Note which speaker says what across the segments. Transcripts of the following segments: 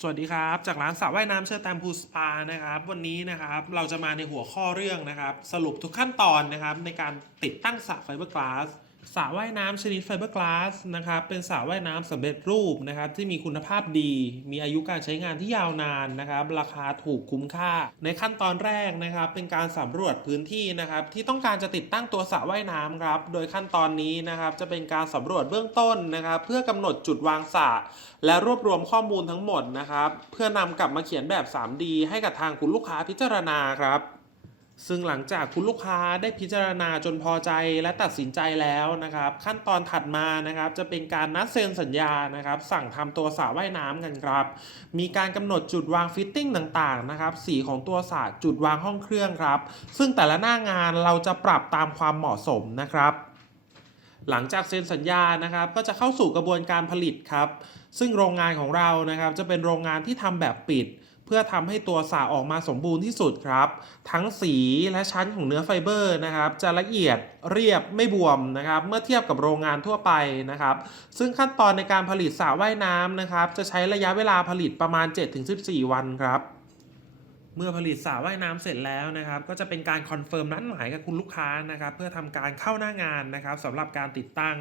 Speaker 1: สวัสดีครับ จากร้านสระว่ายน้ำเชอร์แตมพูสปานะครับ วันนี้นะครับเราจะมาในหัวข้อเรื่องนะครับ สรุปทุกขั้นตอนนะครับในการติดตั้งสระไฟเบอร์กลาส สระว่ายน้ำชนิดไฟเบอร์กลาสนะครับเป็นสระว่ายน้ำสำเร็จรูปนะครับที่มีคุณภาพดี มีอายุการใช้งานที่ยาวนานนะครับราคาถูกคุ้มค่า ในขั้นตอนแรกนะครับเป็นการสำรวจพื้นที่นะครับที่ต้องการจะติดตั้งตัวสระว่ายน้ำครับโดยขั้นตอนนี้นะครับจะเป็นการสำรวจเบื้องต้นนะครับเพื่อกำหนดจุดวางสระและรวบรวมข้อมูลทั้งหมดนะครับเพื่อนำกลับมาเขียนแบบ 3D ให้กับทางคุณลูกค้าพิจารณาครับ ซึ่งหลังจากคุณลูกค้าได้พิจารณาจนพอใจและตัดสินใจแล้วนะครับ ขั้นตอนถัดมานะครับ จะเป็นการนัดเซ็นสัญญานะครับ สั่งทำตัวสระว่ายน้ำกันครับ มีการกำหนดจุดวางฟิตติ้งต่างๆนะครับ สีของตัวสระจุดวางห้องเครื่องครับ ซึ่งแต่ละหน้างานเราจะปรับตามความเหมาะสมนะครับหลังจากเซ็นสัญญานะครับ ก็จะเข้าสู่กระบวนการผลิตครับ ซึ่งโรงงานของเรานะครับ จะเป็นโรงงานที่ทำแบบปิด เพื่อทำให้ตัวสาออกมาสมบูรณ์ที่สุดครับ ทั้งสีและชั้นของเนื้อไฟเบอร์นะครับ จะละเอียดเรียบไม่บวมนะครับ เมื่อเทียบกับโรงงานทั่วไปนะครับ ซึ่งขั้นตอนในการผลิตสาว่ายน้ำนะครับ จะใช้ระยะเวลาผลิตประมาณ 7-14 วันครับ เมื่อผลิตสระว่ายน้ำเสร็จแล้วนะครับ ก็จะเป็นการคอนเฟิร์มนัดหมายกับคุณลูกค้านะครับ เพื่อทำการเข้าหน้างานนะครับสำหรับการติดตั้ง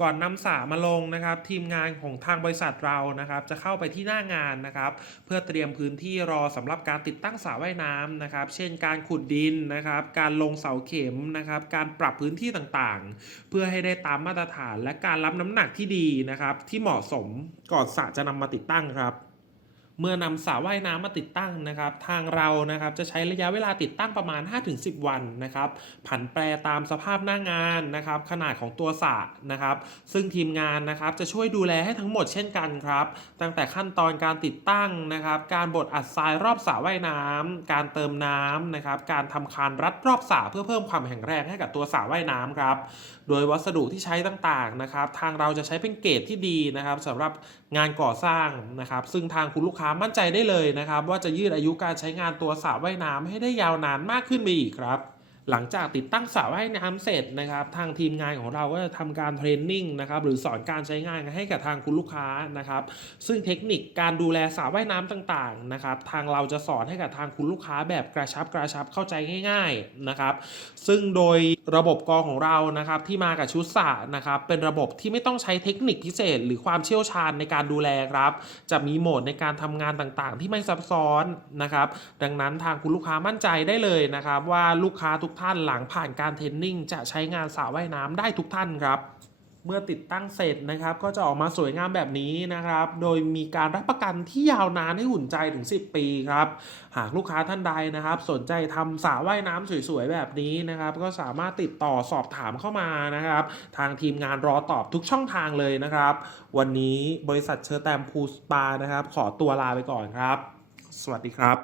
Speaker 1: ก่อนนำสระมาลงนะครับ ทีมงานของทางบริษัทเรานะครับ จะเข้าไปที่หน้างานนะครับ เพื่อเตรียมพื้นที่รอสำหรับการติดตั้งสระว่ายน้ำนะครับ เช่น การขุดดินนะครับ การลงเสาเข็มนะครับ การปรับพื้นที่ต่างๆ เพื่อให้ได้ตามมาตรฐานและการรับน้ำหนักที่ดีนะครับ ที่เหมาะสมก่อนสระจะนำมาติดตั้งครับ เมื่อนำสระว่ายน้ำมาติดตั้งนะครับ ทางเรานะครับจะใช้ระยะเวลาติดตั้งประมาณ 5-10 วันนะครับ ผันแปรตามสภาพหน้างานนะครับ ขนาดของตัวสระนะครับ ซึ่งทีมงานนะครับจะช่วยดูแลให้ทั้งหมดเช่นกันครับ ตั้งแต่ขั้นตอนการติดตั้งนะครับ การบดอัดทรายรอบสระว่ายน้ำการเติมน้ำนะครับ การทำคานรัดรอบสระเพื่อเพิ่มความแข็งแรงให้กับตัวสระว่ายน้ำครับ โดยวัสดุที่ใช้ต่างๆนะครับ ทางเราจะใช้เป็นเกรดที่ดีนะครับสำหรับงานก่อสร้างนะครับ ซึ่งทางคุณลูกค้ามั่นใจได้เลยนะครับ ว่าจะยืดอายุการใช้งานตัวสระว่ายน้ำให้ได้ยาวนานมากขึ้นไปอีกครับ หลังจากติดตั้งสระว่ายน้ำเสร็จนะครับ ทางทีมงานของเราก็จะทำการเทรนนิ่งนะครับหรือสอนการใช้งานให้กับทางคุณลูกค้านะครับ ซึ่งเทคนิคการดูแลสระว่ายน้ำต่างๆนะครับ ทางเราจะสอนให้กับทางคุณลูกค้าแบบกระชับกระชับเข้าใจง่าย ๆนะครับ ซึ่งโดยระบบกองของเรานะครับที่มากับชุดสระนะครับ เป็นระบบที่ไม่ต้องใช้เทคนิคพิเศษ หรือความเชี่ยวชาญในการดูแลครับ จะมีโหมดในการทำงานต่างๆ ที่ไม่ซับซ้อนนะครับ ดังนั้นทางคุณลูกค้ามั่นใจได้เลยนะครับ ว่าลูกค้าทุกท่านหลังผ่านการเทรนนิ่งจะใช้งานสระว่ายน้ำได้ทุกท่านครับ เมื่อติดตั้งเสร็จนะครับ ก็จะออกมาสวยงามแบบนี้นะครับ โดยมีการรับประกันที่ยาวนานให้หุ่นใจถึง 10 ปีครับ หากลูกค้าท่านใดนะครับ สนใจทำสระว่ายน้ำสวยๆแบบนี้นะครับ ก็สามารถติดต่อสอบถามเข้ามานะครับ ทางทีมงานรอตอบทุกช่องทางเลยนะครับ วันนี้บริษัทเชอร์แตมพูสปานะครับ ขอตัวลาไปก่อนครับ สวัสดีครับ